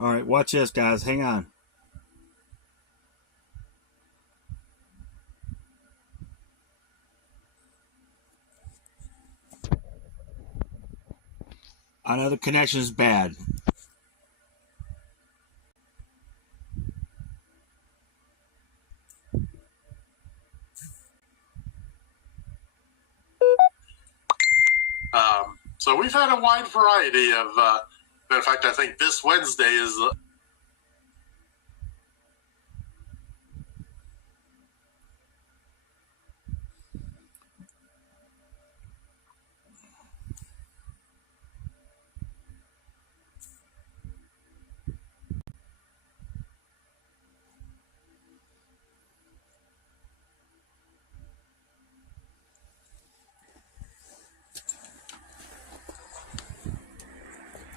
All right, watch this, guys. Hang on. I know the connection is bad. So we've had a wide variety of, matter of fact, I think this Wednesday is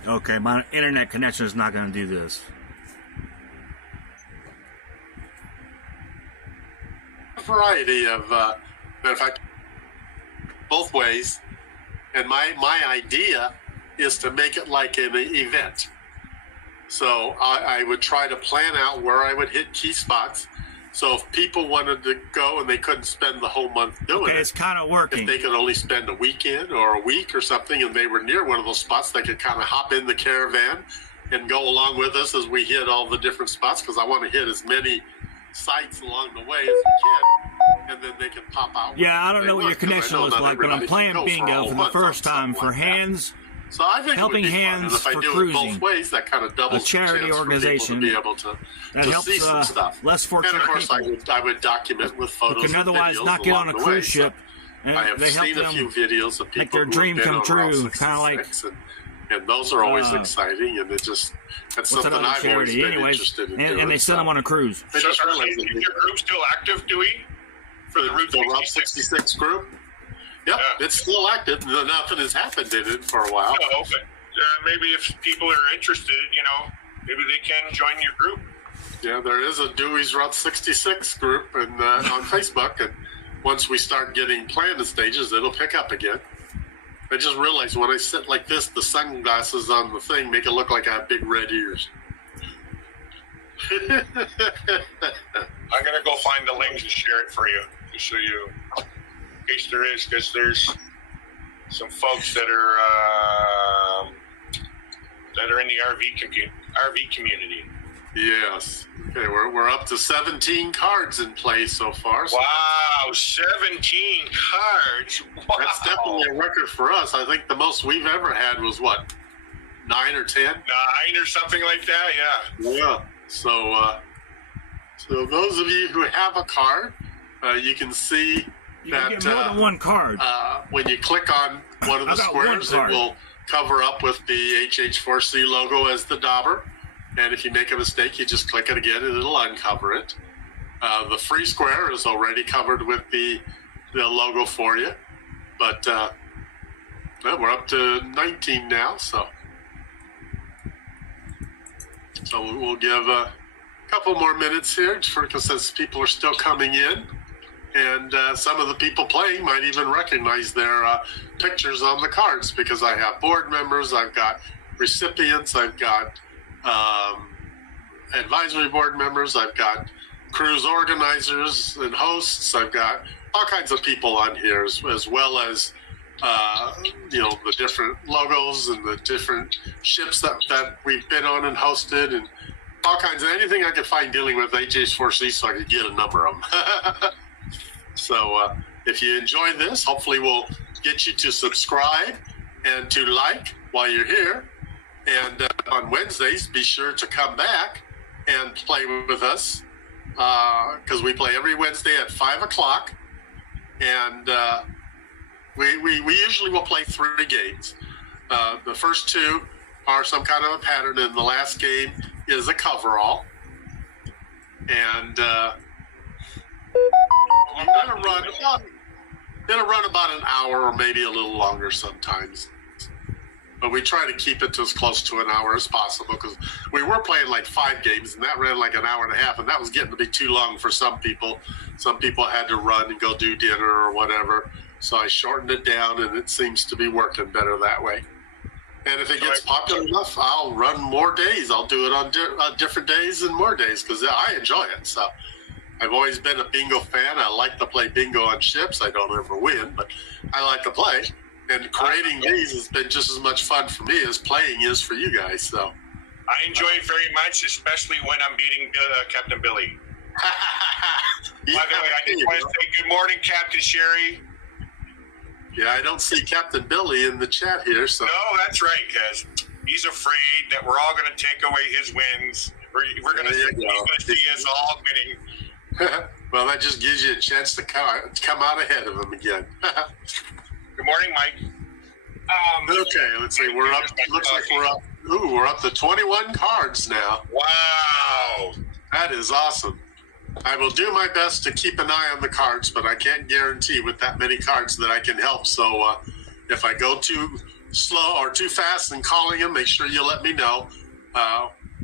Okay, my internet connection is not going to do this. a variety of, matter of fact, both ways. And my idea is to make it like an event. So I would try to plan out where I would hit key spots. So if people wanted to go and they couldn't spend the whole month doing it, it's kind of working. If they could only spend a weekend or a week or something and they were near one of those spots, they could kind of hop in the caravan and go along with us as we hit all the different spots, because I want to hit as many sites along the way as we can, and then they can pop out. Yeah, I don't know what your connection looks like, but I'm playing bingo for the first time for Hands. So I think Helping Hands if I for do Cruising, it both ways, that kind of doubles a charity organization to be able to helps see some stuff. less fortunate and of course, people I would document with photos who can otherwise and videos not get on a along cruise the way. ship. So I have they help seen a them few videos of people make their who dream have been come on true, Route kind of like. 66, and those are always exciting, and that's something I've always been interested in doing. And they send them on a cruise. So is your group still active, Dewey? For the Route 66 group? Yep, yeah. It's still active. Nothing has happened in it for a while. Oh, okay. Maybe if people are interested, maybe they can join your group. Yeah, there is a Dewey's Route 66 group on Facebook, and once we start getting planning stages, it'll pick up again. I just realized when I sit like this, the sunglasses on the thing make it look like I have big red ears. I'm going to go find the link and share it for you, just so you, in case there is, because there's some folks that are in the RV community. Yes. Okay, we're up to 17 cards in play so far. So wow, 17 cards. Wow. That's definitely a record for us. I think the most we've ever had was what, 9 or 10? 9 or something like that. Yeah. Yeah. So those of you who have a card, you can see that you get more than one card. When you click on one of the squares, it will cover up with the HH4C logo as the dauber. And if you make a mistake, you just click it again and it'll uncover it. The free square is already covered with the logo for you. But we're up to 19 now, so we'll give a couple more minutes here because since people are still coming in. And some of the people playing might even recognize their pictures on the cards, because I have board members, I've got recipients, I've got advisory board members, I've got cruise organizers and hosts, I've got all kinds of people on here, as well as the different logos and the different ships that we've been on and hosted, and all kinds of anything I could find dealing with HH4C, so I could get a number of them. So if you enjoy this, hopefully we'll get you to subscribe and to like while you're here. And on Wednesdays, be sure to come back and play with us, because we play every Wednesday at 5 o'clock. And we usually will play 3 games. The first 2 are some kind of a pattern, and the last game is a coverall. And it'll run about an hour or maybe a little longer sometimes. But we try to keep it to as close to an hour as possible, because we were playing like 5 games, and that ran like an hour and a half, and that was getting to be too long for some people. Some people had to run and go do dinner or whatever. So I shortened it down, and it seems to be working better that way. And if it gets popular enough, I'll run more days. I'll do it on different days and more days because I enjoy it. So I've always been a bingo fan. I like to play bingo on ships. I don't ever win, but I like to play. And creating these has been just as much fun for me as playing is for you guys. So I enjoy it very much, especially when I'm beating Captain Billy. By the way, I just want to say good morning, Captain Sherry. Yeah, I don't see Captain Billy in the chat here. So no, that's right, because he's afraid that we're all going to take away his wins. We're going to see us all winning. Well, that just gives you a chance to come out ahead of him again. Good morning, Mike. Okay, let's see. We're up. Looks like we're up. Ooh, we're up to 21 cards now. Wow, that is awesome. I will do my best to keep an eye on the cards, but I can't guarantee with that many cards that I can help. So if I go too slow or too fast in calling them, make sure you let me know.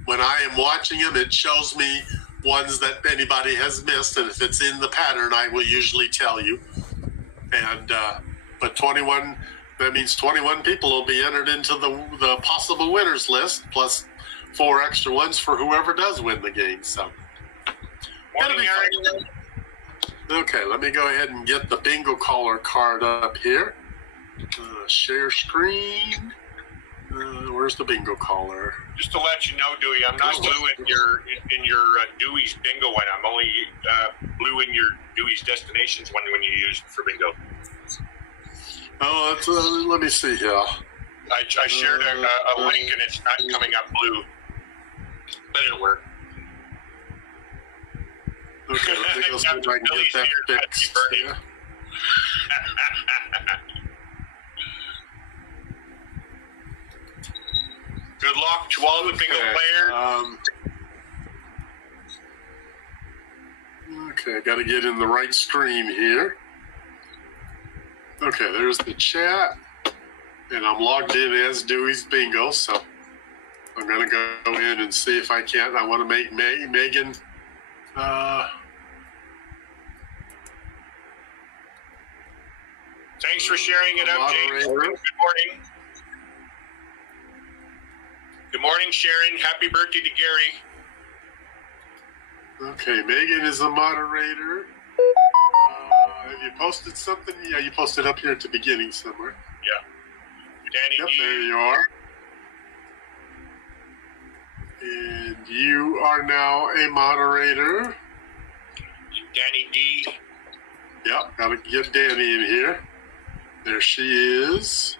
When I am watching them, it shows me ones that anybody has missed, and if it's in the pattern, I will usually tell you. And but 21, that means 21 people will be entered into the possible winners list, plus 4 extra ones for whoever does win the game. So. Okay, let me go ahead and get the bingo caller card up here. Share screen. Where's the bingo caller? Just to let you know, Dewey, I'm not blue in your Dewey's bingo one. I'm only blue in your Dewey's destinations one when you use for bingo. Oh, let me see here. I shared a link and it's not coming up blue, but it'll work. Okay, let me go see if I can get that fixed. Yeah. Good luck to all the bingo players. Okay, I got to get in the right stream here. Okay, there's the chat, and I'm logged in as Dewey's Bingo, so I'm going to go in and see if I can. I want to make Megan. Thanks for sharing it out, James. Good morning. Good morning, Sharon. Happy birthday to Gary. Okay, Megan is the moderator. Have you posted something? Yeah, you posted up here at the beginning somewhere. Yeah. Danny D. There you are. And you are now a moderator. Danny D. Yep, gotta get Danny in here. There she is.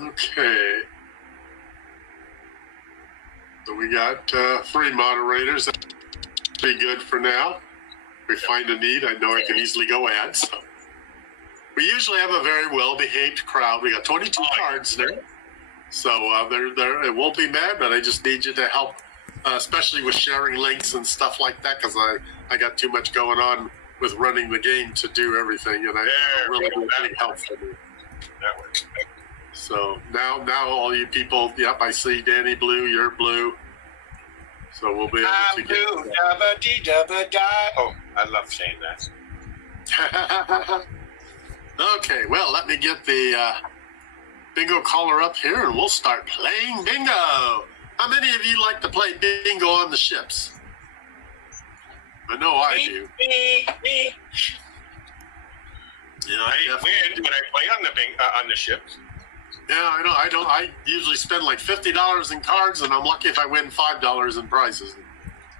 Okay. So we got 3 moderators. That'd be good for now. If we find a need, I know I can easily go add. So we usually have a very well-behaved crowd. We got 22 cards there. So it won't be bad, but I just need you to help, especially with sharing links and stuff like that, because I got too much going on with running the game to do everything, and I really need help from you. That works. So now all you people, yep, I see Danny Blue, you're blue. So we'll be able to get blue, dabba-dee-dabba-die. Oh, I love saying that. Okay, well, let me get the bingo caller up here and we'll start playing bingo. How many of you like to play bingo on the ships? I know I do. Me. Yeah, I win when I play on the ships. Yeah, I don't. I usually spend like $50 in cards, and I'm lucky if I win $5 in prizes.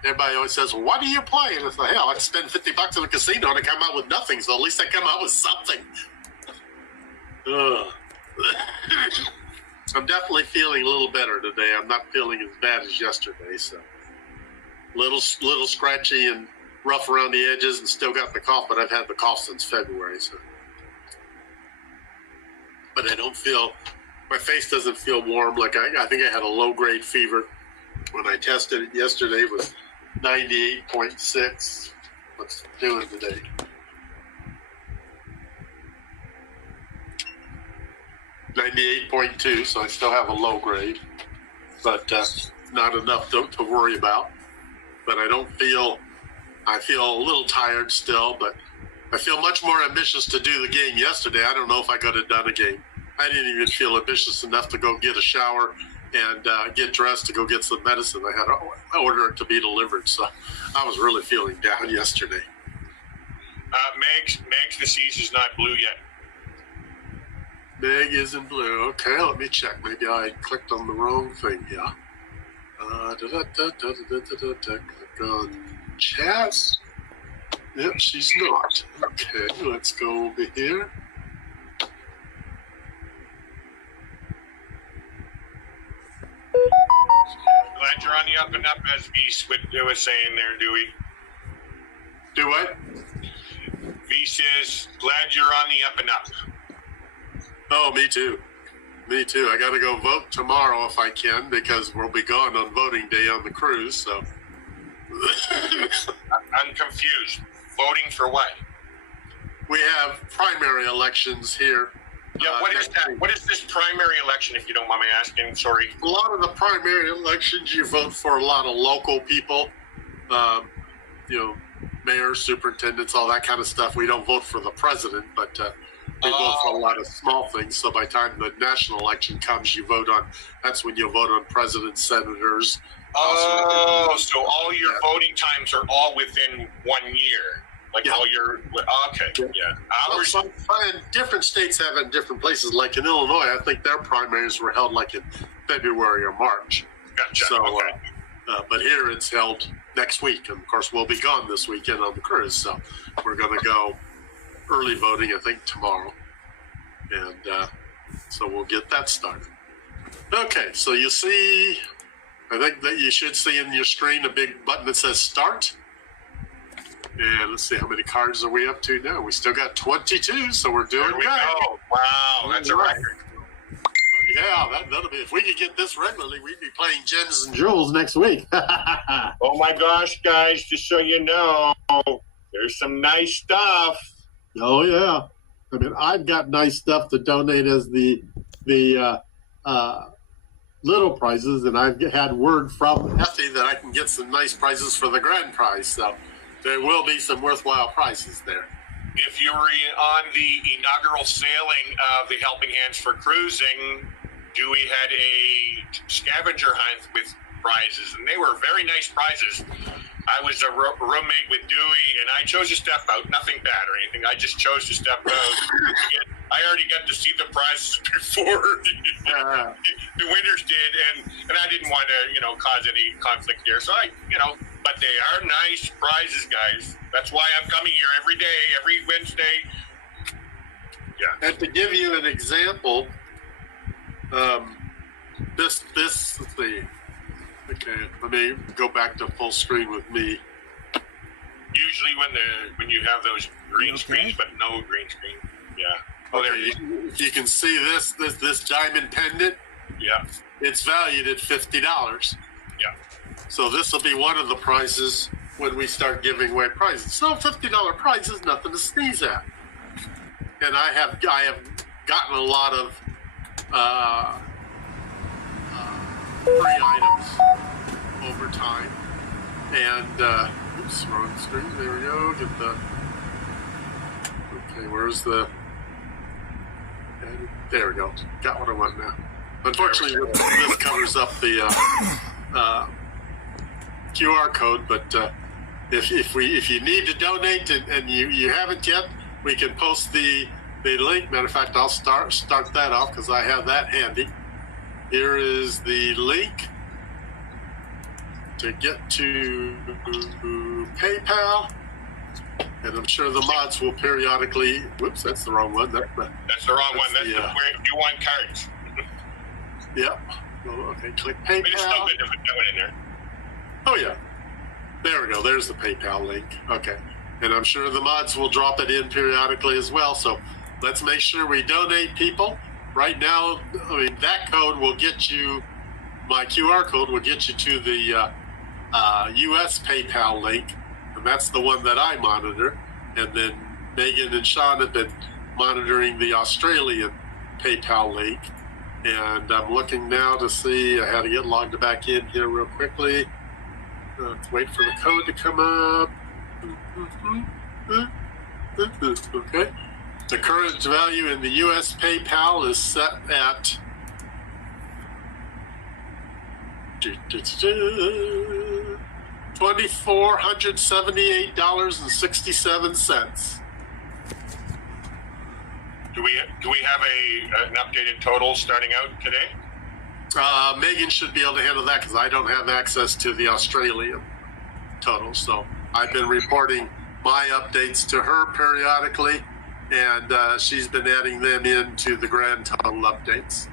Everybody always says, well, "What do you play?" And it's like, hell, I spend $50 in a casino and I come out with nothing. So at least I come out with something. I'm definitely feeling a little better today. I'm not feeling as bad as yesterday. So little scratchy and rough around the edges, and still got the cough. But I've had the cough since February. So, but I don't feel. My face doesn't feel warm. Like I think I had a low-grade fever when I tested it yesterday. It was 98.6. What's it doing today? .2, so I still have a low grade, but not enough to worry about. But I don't feel I feel a little tired still, but I feel much more ambitious to do the game yesterday. I don't know if I could have done a game. I didn't even feel ambitious enough to go get a shower and get dressed to go get some medicine. I had to order it to be delivered, so I was really feeling down yesterday. Meg's disease is not blue yet. Meg isn't blue. Okay, let me check. Maybe I clicked on the wrong thing here. Click on chats. Yep, she's not. Okay, let's go over here. Glad you're on the up and up, as V was saying there, Dewey. Do what? V says, glad you're on the up and up. Oh, me too. Me too. I got to go vote tomorrow if I can, because we'll be gone on voting day on the cruise. So I'm confused. Voting for what? We have primary elections here. Yeah, what is that? What is this primary election, if you don't mind me asking? Sorry. A lot of the primary elections, you vote for a lot of local people, mayors, superintendents, all that kind of stuff. We don't vote for the president, but we vote for a lot of small things. So by the time the national election comes, that's when you vote on presidents, senators. Oh, so all your voting times are all within 1 year. All your, okay, yeah. And different states have it in different places. Like in Illinois, I think their primaries were held like in February or March. Gotcha. So, okay. But here it's held next week. And of course, we'll be gone this weekend on the cruise. So we're going to go early voting, I think, tomorrow. And so we'll get that started. Okay, so you see, I think that you should see in your screen a big button that says Start. And let's see, how many cards are we up to now? We still got 22, so we're doing good. Wow, that's a record. Yeah, that'll be, if we could get this regularly, we'd be playing Gems and Jewels next week. Oh my gosh, guys, just so you know, there's some nice stuff. Oh, yeah. I mean, I've got nice stuff to donate as the little prizes, and I've had word from Effie that I can get some nice prizes for the grand prize, so there will be some worthwhile prizes there. If you were on the inaugural sailing of the Helping Hands for Cruising, Dewey had a scavenger hunt with prizes, and they were very nice prizes. I was a roommate with Dewey, and I chose to step out. Nothing bad or anything. I just chose to step out. I already got to see the prizes before the winners did, and I didn't want to, cause any conflict here. So but they are nice prizes, guys. That's why I'm coming here every day, every Wednesday. Yeah. And to give you an example, this let's see. Okay, let me go back to full screen with me. Usually when you have those green screens, but no green screen. Yeah. Oh, there you go. You can see this diamond pendant. Yeah. It's valued at $50. Yeah. So this will be one of the prizes when we start giving away prizes. So $50 prize is nothing to sneeze at. And I have gotten a lot of free items over time. And oops, wrong screen. There we go. Get the. Okay, where's the? There we go. Got what I want now. Unfortunately, this covers up the QR code, but if you need to donate and you haven't yet, we can post the link. Matter of fact, I'll start that off because I have that handy. Here is the link to get to PayPal, and I'm sure the mods will periodically. Whoops, that's the wrong one. That's the wrong one. That's where you want cards. Yep. Well, okay, click PayPal. But it's still good to put that one in there. Oh, yeah. There we go. There's the PayPal link. Okay. And I'm sure the mods will drop it in periodically as well. So let's make sure we donate, people. Right now, that code will get you, my QR code will get you to the U.S. PayPal link. And that's the one that I monitor. And then Megan and Sean have been monitoring the Australian PayPal link. And I'm looking now to see, I had to get logged back in here real quickly. Let's wait for the code to come up. Okay. The current value in the U.S. PayPal is set at $2,478.67. Do we have an updated total starting out today? Megan should be able to handle that because I don't have access to the Australian total. So I've been reporting my updates to her periodically, and she's been adding them into the grand total updates.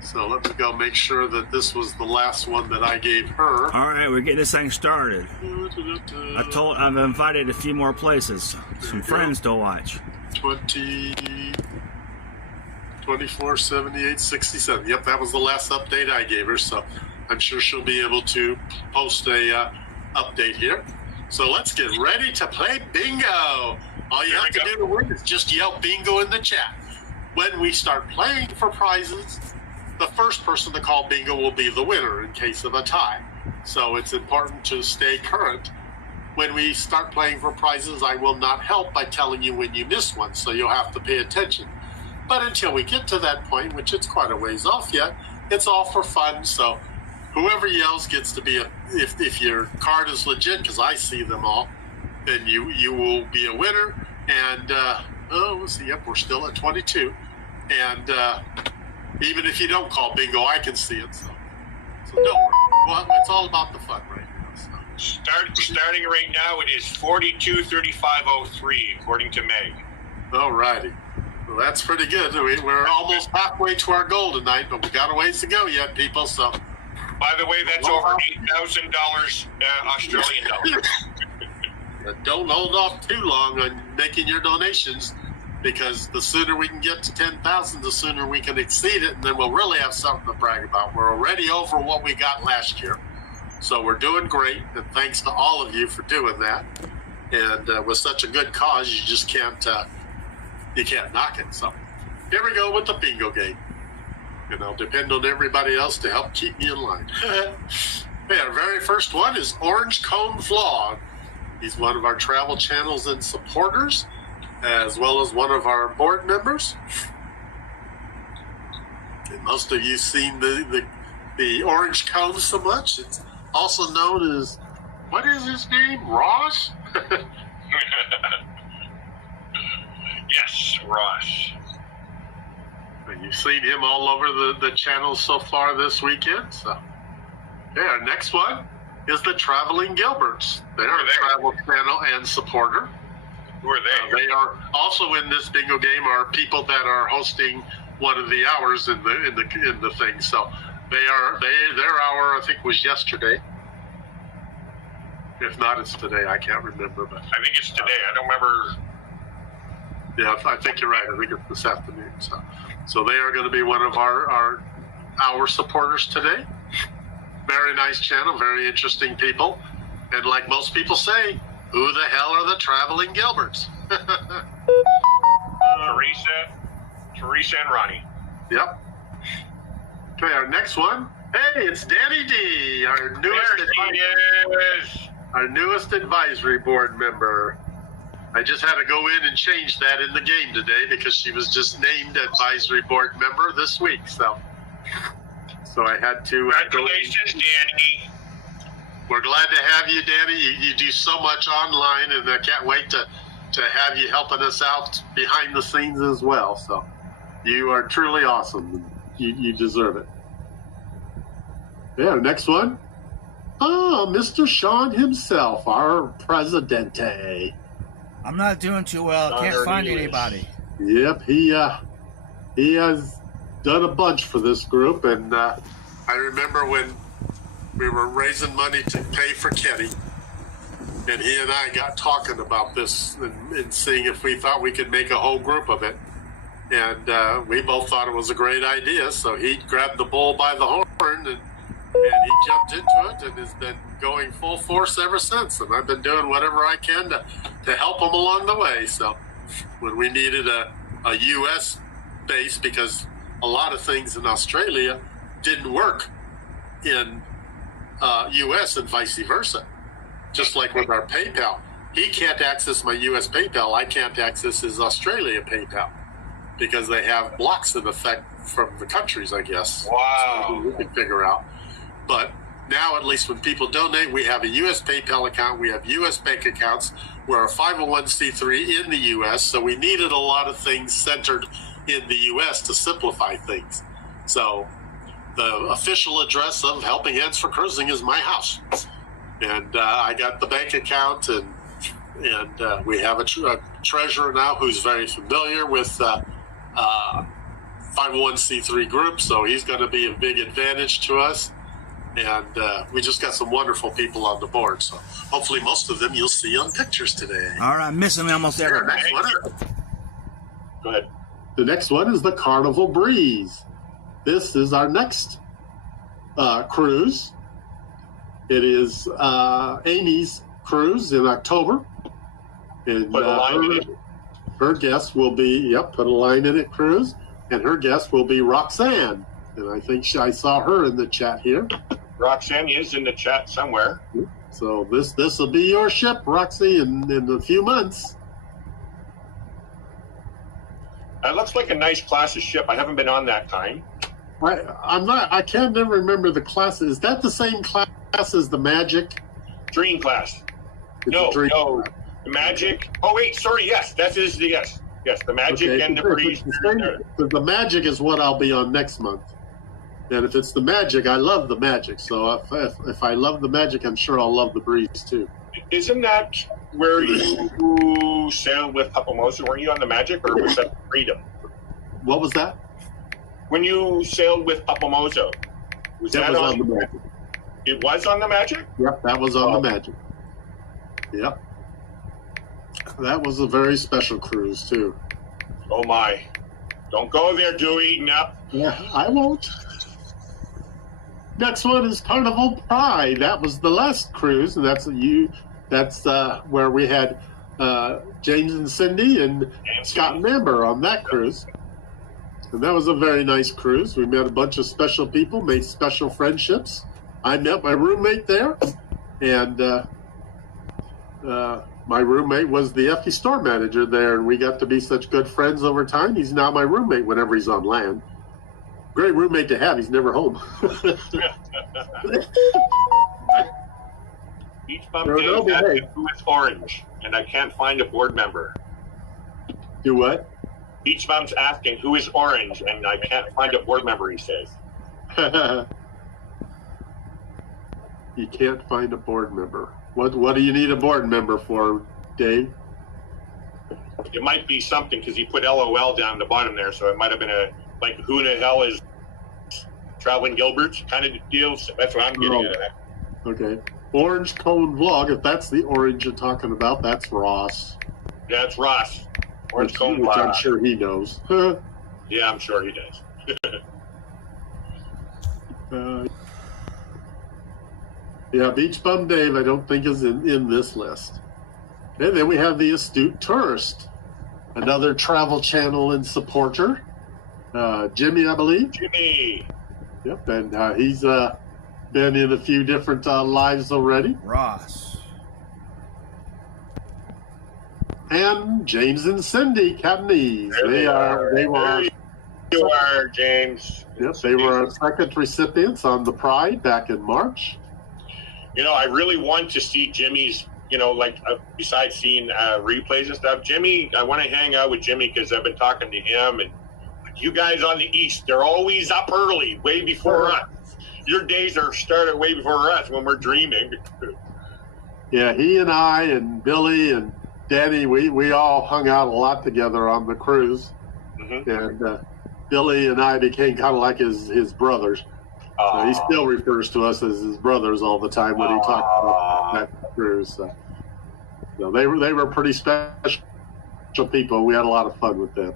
So let me go make sure that this was the last one that I gave her. All right, we're getting this thing started. I've invited a few more places, some friends to watch. 2478.67. Yep, that was the last update I gave her. So I'm sure she'll be able to post a update here. So let's get ready to play bingo. All you have to do to win is just yell bingo in the chat. When we start playing for prizes, the first person to call bingo will be the winner in case of a tie. So it's important to stay current. When we start playing for prizes, I will not help by telling you when you miss one, so you'll have to pay attention. But until we get to that point, which it's quite a ways off yet, it's all for fun. So whoever yells gets to be if your card is legit, because I see them all, then you will be a winner. And let's see, yep, we're still at 22. And even if you don't call bingo, I can see it. So don't worry. Well, it's all about the fun right now. So. Starting right now, it is 42.3503 according to Meg. All righty. Well, that's pretty good. We're almost halfway to our goal tonight, but we got a ways to go yet, people. So, by the way, that's over $8,000 Australian dollars. Don't hold off too long on making your donations, because the sooner we can get to 10,000, the sooner we can exceed it, and then we'll really have something to brag about. We're already over what we got last year, so we're doing great. And thanks to all of you for doing that. And with such a good cause, you just can't. You can't knock it. So here we go with the bingo game. And I'll depend on everybody else to help keep me in line. Okay, our very first one is Orange Cone Vlog. He's one of our travel channels and supporters, as well as one of our board members. And most of you seen the orange cone so much. It's also known as, what is his name? Ross? Yes, Ross. And you've seen him all over the channel so far this weekend. So, okay, our next one is the Traveling Gilberts. They're a travel channel and supporter. Who are they? They are also in this bingo game. Are people that are hosting one of the hours in the thing. So their hour, I think, was yesterday. If not, it's today. I can't remember, but I think it's today. I don't remember. Yeah, I think you're right. I think it's this afternoon. So they are going to be one of our supporters today. Very nice channel, very interesting people. And like most people say, who the hell are the Traveling Gilberts? Teresa and Ronnie. Yep. Okay, our next one. Hey, it's Danny D, our newest advisory board member. I just had to go in and change that in the game today because she was just named advisory board member this week. So I had to. Congratulations, Danny. We're glad to have you, Danny. You do so much online, and I can't wait to have you helping us out behind the scenes as well. So you are truly awesome. You deserve it. Yeah, next one. Oh, Mr. Sean himself, our presidente. I'm not doing too well. Can't find anybody. Yep, he has done a bunch for this group, and I remember when we were raising money to pay for Kenny, and he and I got talking about this and seeing if we thought we could make a whole group of it. And we both thought it was a great idea, so he grabbed the bull by the horn and he jumped into it and has been going full force ever since. And I've been doing whatever I can to help him along the way. So when we needed a U.S. base, because a lot of things in Australia didn't work in U.S. and vice versa, just like with our PayPal. he can't access my U.S. PayPal. I can't access his Australia PayPal because they have blocks in effect from the countries, I guess. Wow. So we can figure out. But now, at least when people donate, we have a U.S. PayPal account. We have U.S. bank accounts. We're a 501c3 in the U.S., so we needed a lot of things centered in the U.S. to simplify things. So the official address of Helping Hands for Cruising is my house. And I got the bank account, and we have a treasurer now who's very familiar with 501c3 group, so he's going to be a big advantage to us. And we just got some wonderful people on the board, so hopefully most of them you'll see on pictures today. All right, I'm missing almost everybody. Go ahead. The next one is the Carnival Breeze. This is our next cruise. It is Amy's cruise in October. And her guest will be, put a line in it, cruise. And her guest will be Roxanne. And I think I saw her in the chat here. Roxanne is in the chat somewhere. So this will be your ship, Roxy, in a few months. It looks like a nice class of ship. I haven't been on that kind. I can't never remember the class. Is that the same class as the Magic? Dream class. It's No. Class. The Magic. Oh, wait, sorry, yes. That is the yes. Yes, the Magic and the Breeze. The Magic is what I'll be on next month. And if it's the Magic, I love the Magic. So if I love the Magic, I'm sure I'll love the Breeze too. Isn't that where you sailed with Papamosa? Weren't you on the Magic, or was that Freedom? What was that? When you sailed with Papamosa, was that on the Magic. It was on the Magic? Yep, that was on the Magic. Yep. That was a very special cruise too. Oh my. Don't go there, Dewey. No. Yeah, I won't. Next one is Carnival Pride. That was the last cruise, and that's where we had James and Cindy and Scott and Amber on that cruise. And that was a very nice cruise. We met a bunch of special people, made special friendships. I met my roommate there, and my roommate was the Effie store manager there, and we got to be such good friends over time. He's now my roommate whenever he's on land. Great roommate to have. He's never home. Each bump is asking who is orange, and I can't find a board member. Do what? Each bump's asking who is orange, and I can't find a board member, he says. You can't find a board member. What do you need a board member for, Dave? It might be something, because he put LOL down the bottom there, so it might have been like, who in the hell is Traveling Gilberts kind of deal. So that's what I'm getting at. Okay. Orange Cone Vlog, if that's the orange you're talking about, that's Ross. Yeah, it's Ross. Orange Cone Vlog. Which I'm Vlog. sure he knows. Yeah, I'm sure he does. Yeah, Beach Bum Dave, I don't think is in this list. And then we have the Astute Tourist, another Travel Channel and supporter. Jimmy, I believe. Jimmy. Yep, and he's been in a few different lives already. Ross. And James and Cindy Catanese. They were. You are, James. Yes, they were our second recipients on the Pride back in March. You know, I really want to see Jimmy's, besides seeing replays and stuff, Jimmy, I want to hang out with Jimmy because I've been talking to him. And you guys on the East, they're always up early, way before us. Your days are started way before us when we're dreaming. Yeah, he and I and Billy and Danny, we all hung out a lot together on the cruise. Mm-hmm. And Billy and I became kind of like his brothers. So he still refers to us as his brothers all the time when he talks about that cruise. So they were pretty special people. We had a lot of fun with them.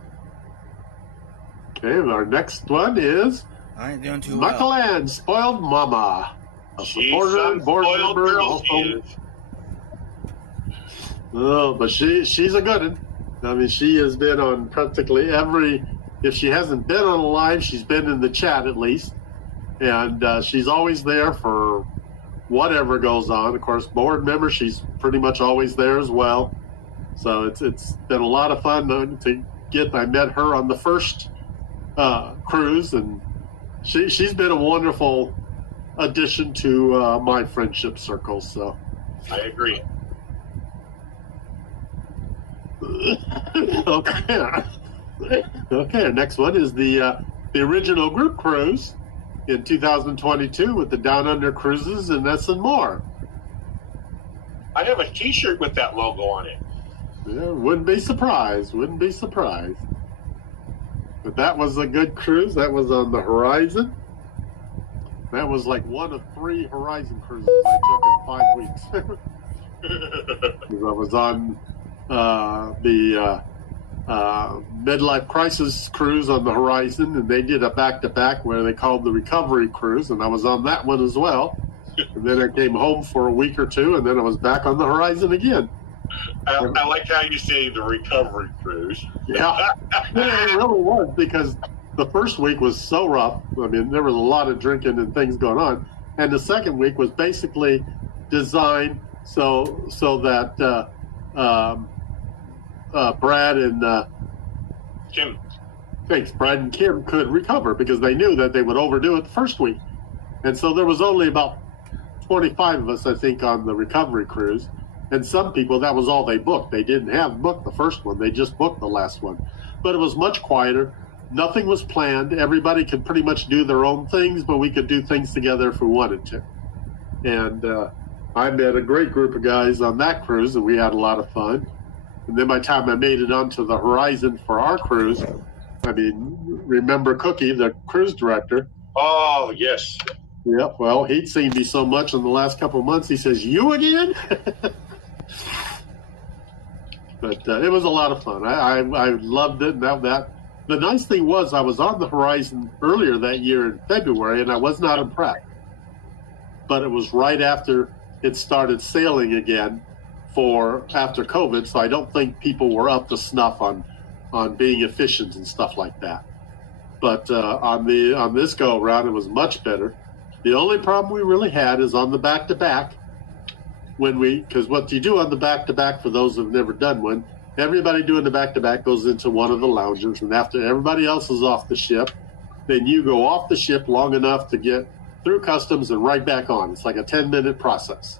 Okay, and our next one is I ain't doing too Michael well. Ann, Spoiled Mama, a supporter, board member, also. Oh, but she's a good one. I mean, she has been on practically every. If she hasn't been on a live, she's been in the chat at least. And she's always there for whatever goes on. Of course, board member, she's pretty much always there as well. So it's been a lot of fun to get. I met her on the first cruise, and she's been a wonderful addition to my friendship circle. So I agree. Okay. Next one is the original group cruise in 2022 with the Down Under Cruises and that's and more. I have a T-shirt with that logo on it. Yeah, wouldn't be surprised. But that was a good cruise. That was on the Horizon. That was like one of 3 Horizon cruises I took in 5 weeks. I was on the midlife crisis cruise on the Horizon, and they did a back-to-back where they called the recovery cruise, and I was on that one as well. And then I came home for a week or 2, and then I was back on the Horizon again. I like how you say the recovery cruise. Yeah, it really was, because the first week was so rough. I mean, there was a lot of drinking and things going on. And the second week was basically designed so that Brad and Kim. Brad and Kim could recover, because they knew that they would overdo it the first week. And so there was only about 25 of us, I think, on the recovery cruise. And some people, that was all they booked. They didn't have booked the first one. They just booked the last one. But it was much quieter. Nothing was planned. Everybody could pretty much do their own things, but we could do things together if we wanted to. And I met a great group of guys on that cruise, and we had a lot of fun. And then by the time I made it onto the Horizon for our cruise, I mean, remember Cookie, the cruise director? Oh, yes. Yep, well, he'd seen me so much in the last couple of months, he says, "You again?" But it was a lot of fun. I loved it. That the nice thing was I was on the Horizon earlier that year in February, and I was not impressed. But it was right after it started sailing again after COVID, so I don't think people were up to snuff on being efficient and stuff like that. But on this go around, it was much better. The only problem we really had is on the back-to-back, because what you do on the back-to-back, for those who've never done one, everybody doing the back-to-back goes into one of the loungers, and after everybody else is off the ship, then you go off the ship long enough to get through customs and right back on. It's like a 10-minute process.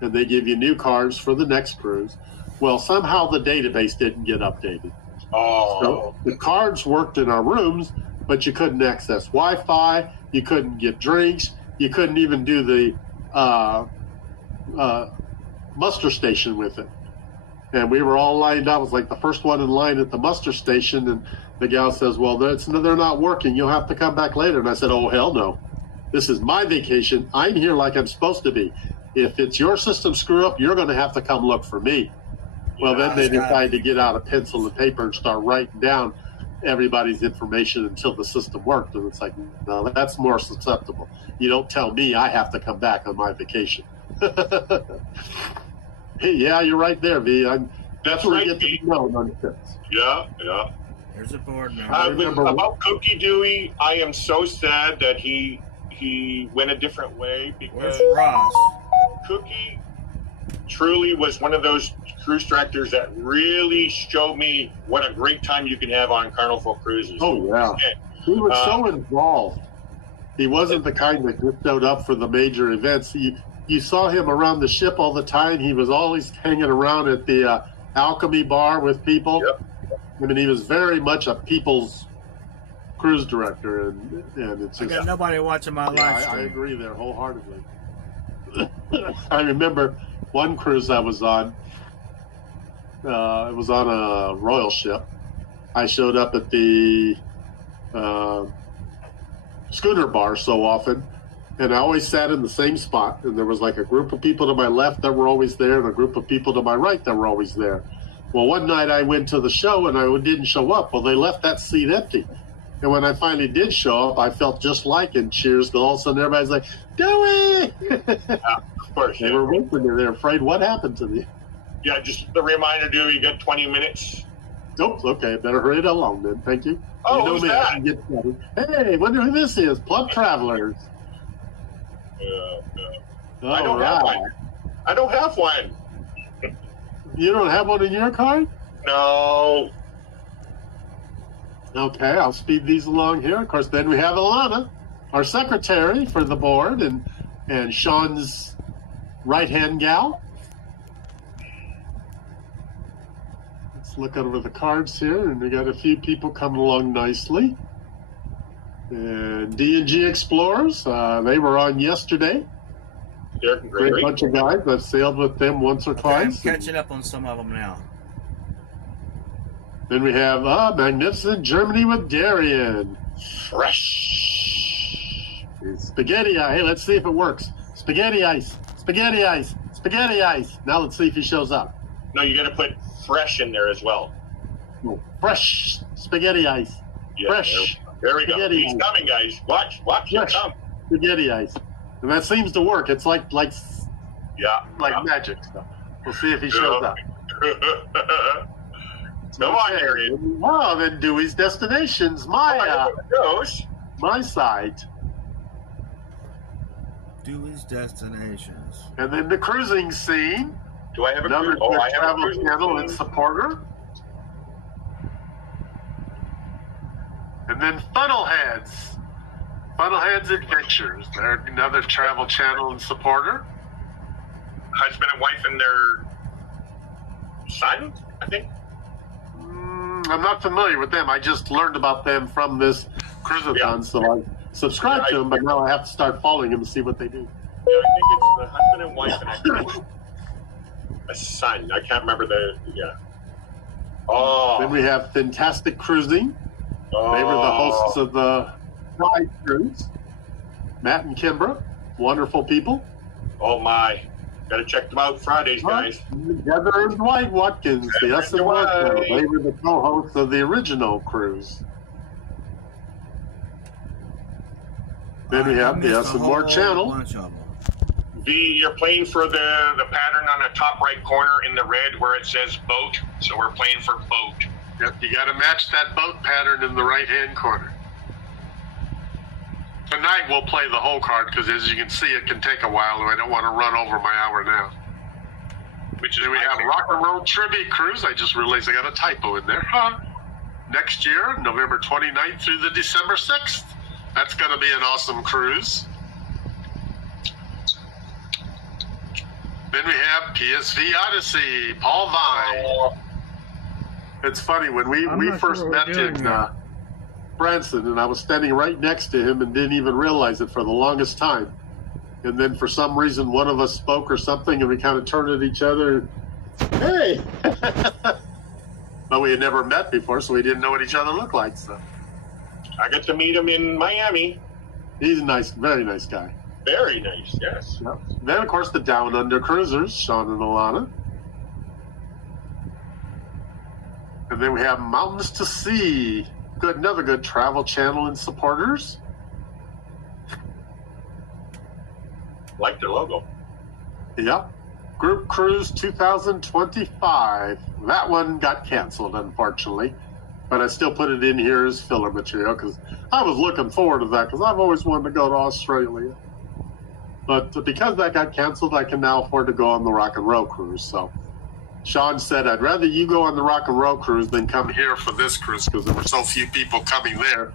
And they give you new cards for the next cruise. Well, somehow the database didn't get updated. Oh. So the cards worked in our rooms, but you couldn't access Wi-Fi, you couldn't get drinks, you couldn't even do the muster station with it. And we were all lined up. I was like the first one in line at the muster station, and the gal says, "Well, they're not working. You'll have to come back later." And I said, "Oh, hell no. This is my vacation. I'm here like I'm supposed to be. If it's your system screw up, you're going to have to come look for me." Well, then they decided to get out a pencil and paper and start writing down everybody's information until the system worked. And it's like, no, that's more susceptible. You don't tell me I have to come back on my vacation. Hey, yeah, you're right there, V. That's what right, we get V. to know on trips. Yeah. There's a board member. About Cookie Dewey, I am so sad that he went a different way, because Where's Ross? Cookie truly was one of those cruise directors that really showed me what a great time you can have on Carnival cruises. Oh, yeah. He was so involved. He wasn't the kind that just showed up for the major events. You saw him around the ship all the time. He was always hanging around at the Alchemy bar with people. Yep. I mean, he was very much a people's cruise director, and it's I got nobody watching my live stream. I agree there wholeheartedly. I remember one cruise I was on. It was on a royal ship. I showed up at the schooner bar so often, and I always sat in the same spot. And there was like a group of people to my left that were always there, and a group of people to my right that were always there. Well, one night I went to the show and I didn't show up. Well, they left that seat empty. And when I finally did show up, I felt just like in Cheers, because all of a sudden everybody's like, "Dewey!" Of course. They were waiting there. They're afraid what happened to me. Yeah, just the reminder, Dewey, you got 20 minutes. Oops, okay, better hurry it along then. Thank you. Oh, you know who's me, that? I can get started. Hey, wonder who this is. Plug Travelers. I don't have one. I don't have one. You don't have one in your card? No. Okay, I'll speed these along here. Of course, then we have Alana, our secretary for the board, and Sean's right-hand gal. Let's look over the cards here, and we got a few people coming along nicely. And D&G Explorers, they were on yesterday. They're Great bunch of guys. I've sailed with them once or I'm twice. catching up on some of them now. Then we have magnificent Germany with Darian. Fresh. Spaghetti ice. Hey, let's see if it works. Spaghetti ice. Spaghetti ice. Spaghetti ice. Now let's see if he shows up. No, you got to put fresh in there as well. Fresh spaghetti ice. Yeah, Fresh. There we go. Spaghetti He's ice. coming, guys. Watch him Fresh come. spaghetti ice. And that seems to work. It's like Yeah. magic stuff. We'll see if he shows up. Come on, Darian. Well, then Dewey's Destinations, my site. Dewey's Destinations. And then the cruising scene. Do I have a Another cruise? good I have a travel cruise. channel and supporter. And then Funnelheads. Funnelheads Adventures. They're another travel channel and supporter. Husband and wife and their son, I think. I'm not familiar with them. I just learned about them from this CRUISE-A-THON, Yeah. so I subscribed to them, but now I have to start following them and see what they do. Yeah, I think it's the husband and wife and I think a son. I can't remember yeah. Oh. Then we have Fantastic Cruising. Oh. They were the hosts of the Pride Cruise. Matt and Kimbra, wonderful people. Oh my. Gotta check them out Fridays, guys. Heather and Dwight Watkins, the Heather S and and War Crew. Dwight. They were the co-hosts of the original cruise. Then we have the S and War channel. Bunch of them. V, you're playing for the pattern on the top right corner in the red where it says boat. So we're playing for boat. Yep, you got to match that boat pattern in the right-hand corner. Tonight we'll play the whole card because, as you can see, it can take a while, and I don't want to run over my hour now. Which is Then we have Rock and Roll Trivia Cruise. I just realized I got a typo in there. Next year, November 29th through the December 6th. That's going to be an awesome cruise. Then we have PSV Odyssey, Paul Vine. It's funny, when we not first sure met what we're doing in now. Branson, and I was standing right next to him and didn't even realize it for the longest time. And then for some reason, one of us spoke or something, and we kind of turned at each other. Hey! But we had never met before, so we didn't know what each other looked like. So I got to meet him in Miami. he's a nice, very nice guy. Very nice, yes. Yep. Then, of course, the Down Under Cruisers, Sean and Alana. And then we have Mountains to Sea. Another good travel channel and supporters. Like their logo. Yep. Group Cruise 2025. That one got canceled, unfortunately. But I still put it in here as filler material because I was looking forward to that because I've always wanted to go to Australia. But because that got canceled, I can now afford to go on the Rock and Roll Cruise. So Sean said, I'd rather you go on the Rock and Roll Cruise than come here for this cruise because there were so few people coming there.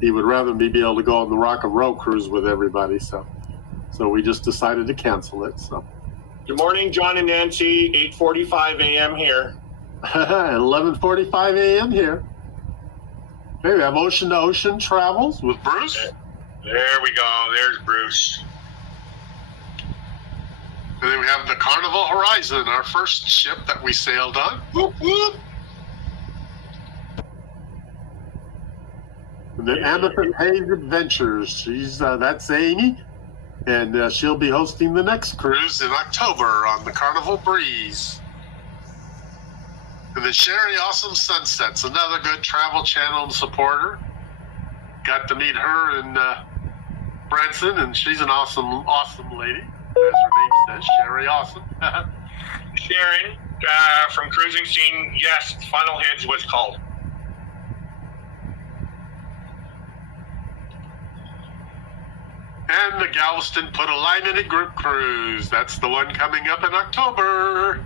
He would rather me be able to go on the Rock and Roll Cruise with everybody. So we just decided to cancel it. So Good morning, John and Nancy. 8:45 a.m. here. 11:45 a.m. here. Okay, we have Ocean to Ocean Travels with Bruce. There we go. There's Bruce. And then we have the Carnival Horizon, our first ship that we sailed on. Whoop, whoop. And then Amethyst Haze Adventures. That's Amy. And she'll be hosting the next cruise in October on the Carnival Breeze. And then Sherry Awesome Sunsets, another good travel channel and supporter. Got to meet her in Branson, and she's an awesome lady. As her name says, Sherry Awesome. Sharon from Cruising Scene. Yes, Funnelheads was called. And the Galveston Put a Line in It Group Cruise. That's the one coming up in October.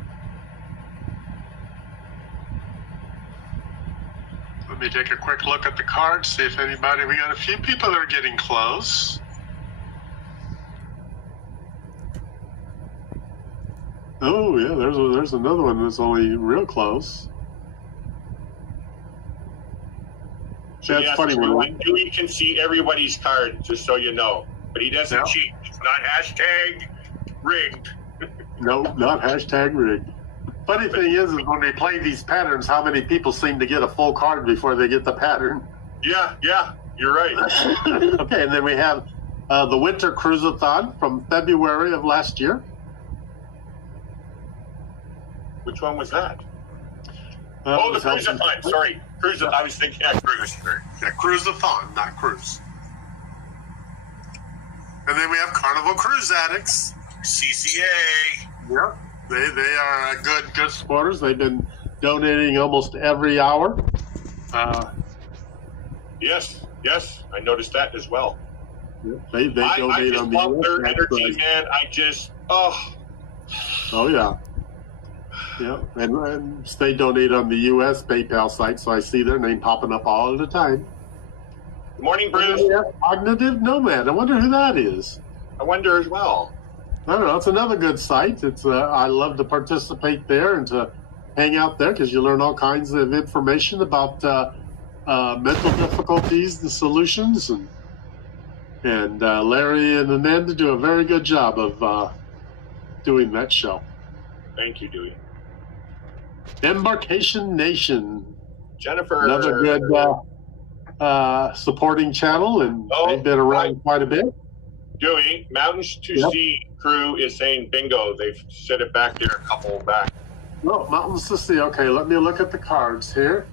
Let me take a quick look at the cards, see if anybody, we got a few people that are getting close. Oh yeah, there's another one that's only real close. So That's funny. Dewey can see everybody's card, just so you know. But he doesn't cheat. It's not hashtag rigged. No, not hashtag rigged. Funny thing is when they play these patterns, how many people seem to get a full card before they get the pattern? Yeah, you're right. Okay, and then we have the Winter CRUISE-A-THON from February of last year. Which one was that? The CRUISE-A-THON. Sorry, CRUISE-A-THON. I was thinking cruise. Yeah, CRUISE-A-THON, not cruise. And then we have Carnival Cruise Addicts. CCA. Yep. They are good supporters. They've been donating almost every hour. Yes, I noticed that as well. They donate just on the love their energy, price. man. Oh yeah. Yeah, and they donate on the U.S. PayPal site, so I see their name popping up all the time. Good morning, Bruce. Cognitive Nomad. I wonder who that is. I wonder as well. I don't know. It's another good site. It's I love to participate there and to hang out there because you learn all kinds of information about mental difficulties, the solutions, and Larry and Ananda do a very good job of doing that show. Thank you, Dewey. Embarkation Nation, Jennifer. another good supporting channel, and they've been around quite a bit. Dewey, Mountains to Sea crew is saying bingo. They've said it back there a couple back. No, Mountains to Sea. Okay, let me look at the cards here.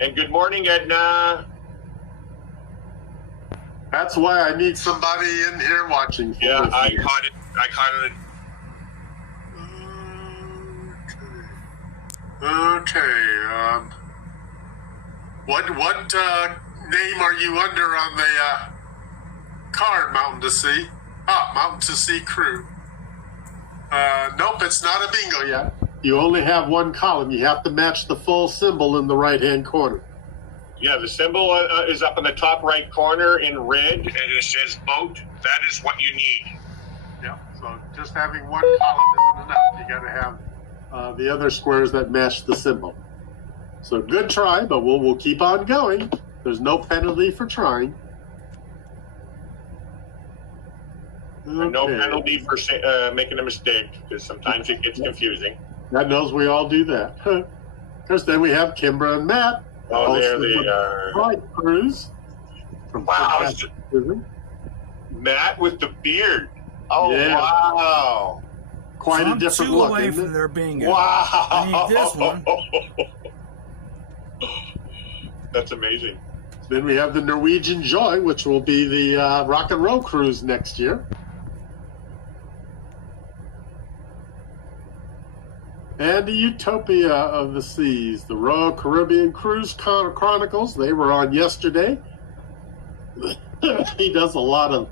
And good morning, Edna. That's why I need somebody in here watching. Yeah, I caught it. Okay. What name are you under on the card, Mountain to Sea? Mountain to Sea crew. Nope, it's not a bingo yet. You only have one column. You have to match the full symbol in the right-hand corner. Yeah, the symbol is up in the top right corner in red, and it says boat. That is what you need. Yeah, so just having one column isn't enough. You got to have the other squares that match the symbol. So good try, but we'll keep on going. There's no penalty for trying. Okay. And no penalty for making a mistake, because sometimes it gets confusing. God knows we all do that. Because then we have Kimbra and Matt. Oh, there they are. Right, Cruise. Wow. Matt with the beard. Oh, yeah. Wow. Quite a different look. Away from their bingo. Wow. I need this one. That's amazing. Then we have the Norwegian Joy, which will be the rock and roll cruise next year. And the Utopia of the Seas, the Royal Caribbean Cruise Chronicles. They were on yesterday. He does a lot of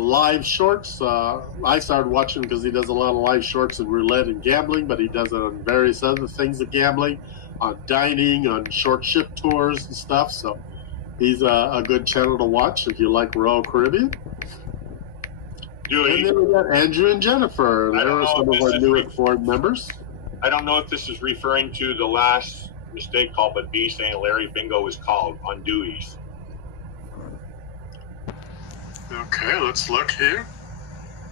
live shorts. I started watching because he does a lot of live shorts in roulette and gambling, but he does it on various other things of gambling, on dining, on short ship tours and stuff. So he's a good channel to watch if you like Royal Caribbean. And then we got Andrew and Jennifer. They are some of our newest board members. I don't know if this is referring to the last mistake call, but B saying Larry Bingo was called on Dewey's. Okay, let's look here.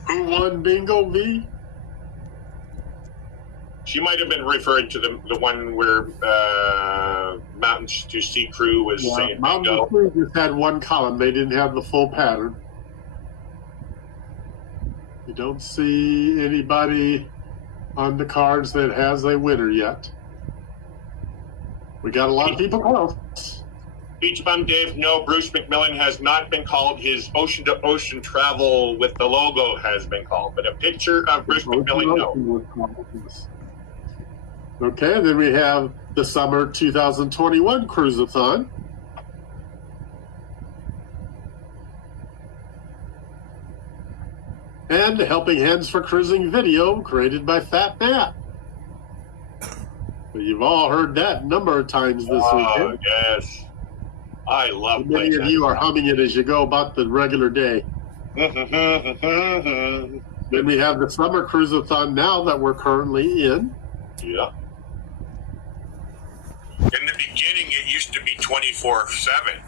Who won Bingo, V? She might have been referring to the one where Mountains to Sea crew was saying Mountain bingo. Crew just had one column. They didn't have the full pattern. You don't see anybody on the cards that has a winner yet. We got a lot of people close. Beach Bum Dave, no, Bruce McMillan has not been called. His ocean to ocean travel with the logo has been called, but a picture of Bruce McMillan, no. Okay, then we have the summer 2021 CRUISE-A-THON. And the Helping Hands for Cruising video created by Fat Matt. Well, you've all heard that a number of times this weekend. Yes. I love Many of you are humming it as you go about the regular day. it. Then we have the Summer Cruise-A-Thon now that we're currently in. Yeah. In the beginning, it used to be 24/7.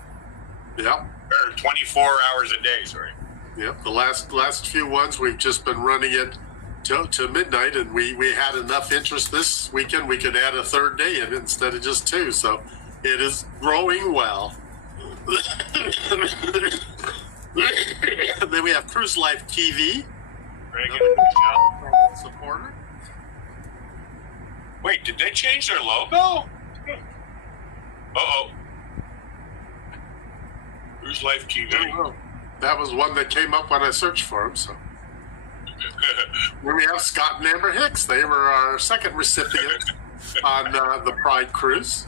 Yep. Or 24 hours a day, sorry. Yep. The last few ones, we've just been running it to midnight, and we had enough interest this weekend we could add a third day in instead of just two. So it is growing well. And then we have Cruise Life TV. Reagan Another and Michelle. supporter. Wait, did they change their logo? Uh-oh. Who's Life TV? Oh, that was one that came up when I searched for him. So then we have Scott and Amber Hicks. They were our second recipient on the Pride Cruise.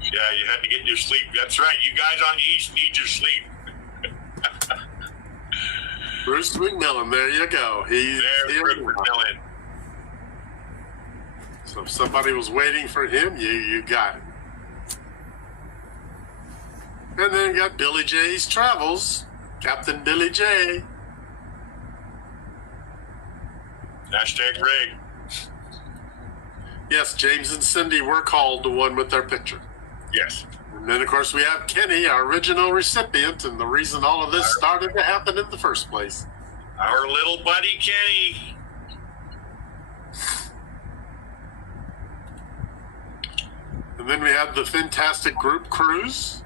Yeah, you had to get your sleep. That's right. You guys on the East need your sleep. Bruce McMillan, there you go. He's There, here. Bruce McMillan. So if somebody was waiting for him, you got it. And then you got Billy J's Travels, Captain Billy J. Hashtag Greg. Yes, James and Cindy were called the one with their picture. Yes. And then, of course, we have Kenny, our original recipient, and the reason all of this started to happen in the first place. Our little buddy Kenny. And then we have the Fantastic Group Cruise,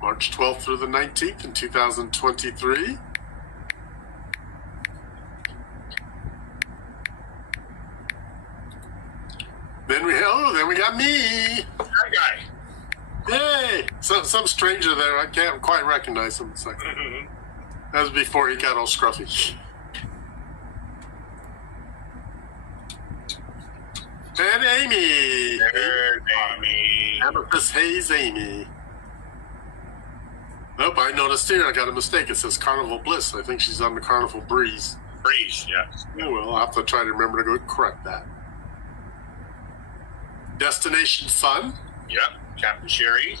March 12th through the 19th in 2023. Then we got me. That guy. Hey, some stranger there. I can't quite recognize him. It's like, that was before he got all scruffy. And Amy. There's Amy. Amethyst Hayes Amy. Nope, I noticed here. I got a mistake. It says Carnival Bliss. I think she's on the Carnival Breeze. Breeze, yeah. Oh, well, I'll have to try to remember to go correct that. Destination Fun. Yep. Captain Sherry.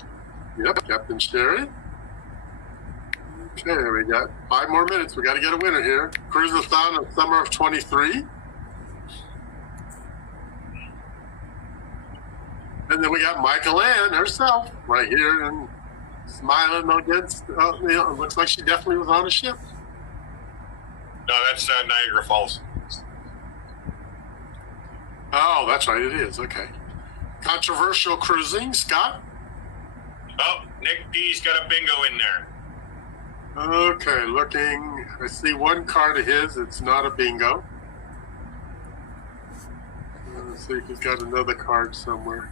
Yep, Captain Sherry. Okay, we got 5 more minutes. We got to get a winner here. Cruise-A-Thon of summer of 23. And then we got Michael Ann herself right here and smiling against, it looks like she definitely was on a ship. No, that's Niagara Falls. Oh, that's right, it is. Okay. Controversial cruising, Scott? Oh, Nick D's got a bingo in there. Okay, looking. I see one card of his. It's not a bingo. Let's see if he's got another card somewhere.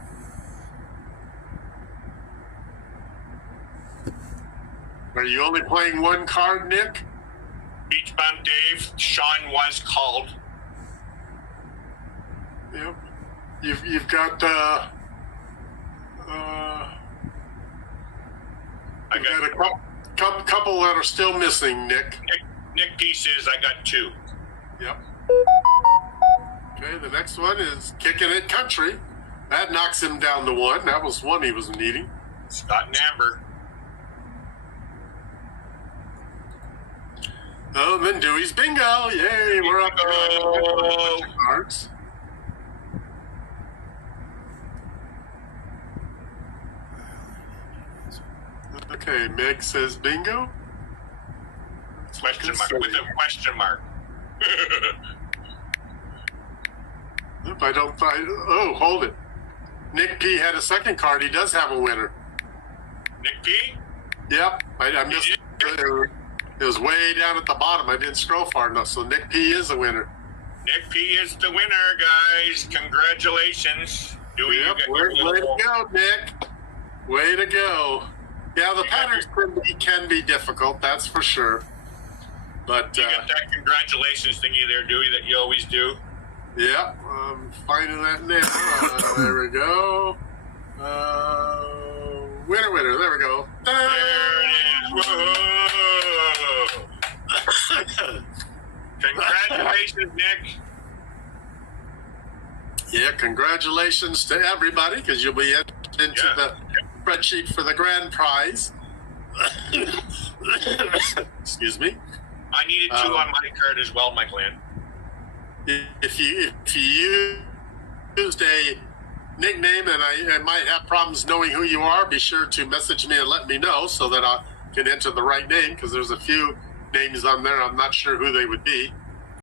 Are you only playing one card, Nick? Beach Bum Dave, Sean was called. Yep. You've got I got got a couple that are still missing, Nick. Nick D says I got 2. Yep. Okay, the next one is Kicking It Country. That knocks him down to 1. That was one he was needing. Scott and Amber. Oh, and then Dewey's Bingo. Yay, we're up to cards. Okay, Meg says bingo. Question mark with a question mark. If I don't find, oh, hold it. Nick P had a second card. He does have a winner. Nick P? Yep, I missed it. It was way down at the bottom. I didn't scroll far enough. So Nick P is a winner. Nick P is the winner, guys. Congratulations. Yep, way to go, Nick. Way to go. Yeah, the patterns can be difficult, that's for sure. But you got that congratulations thingy there, Dewey, that you always do. Yep, I'm finding that now. There we go. Winner, there we go. There it is. Whoa. Nick. Yeah, congratulations to everybody because you'll be into the spreadsheet for the grand prize. Excuse me. I needed 2 on my card as well, my clan. If you used a nickname and I might have problems knowing who you are, be sure to message me and let me know so that I can enter the right name because there's a few names on there. I'm not sure who they would be.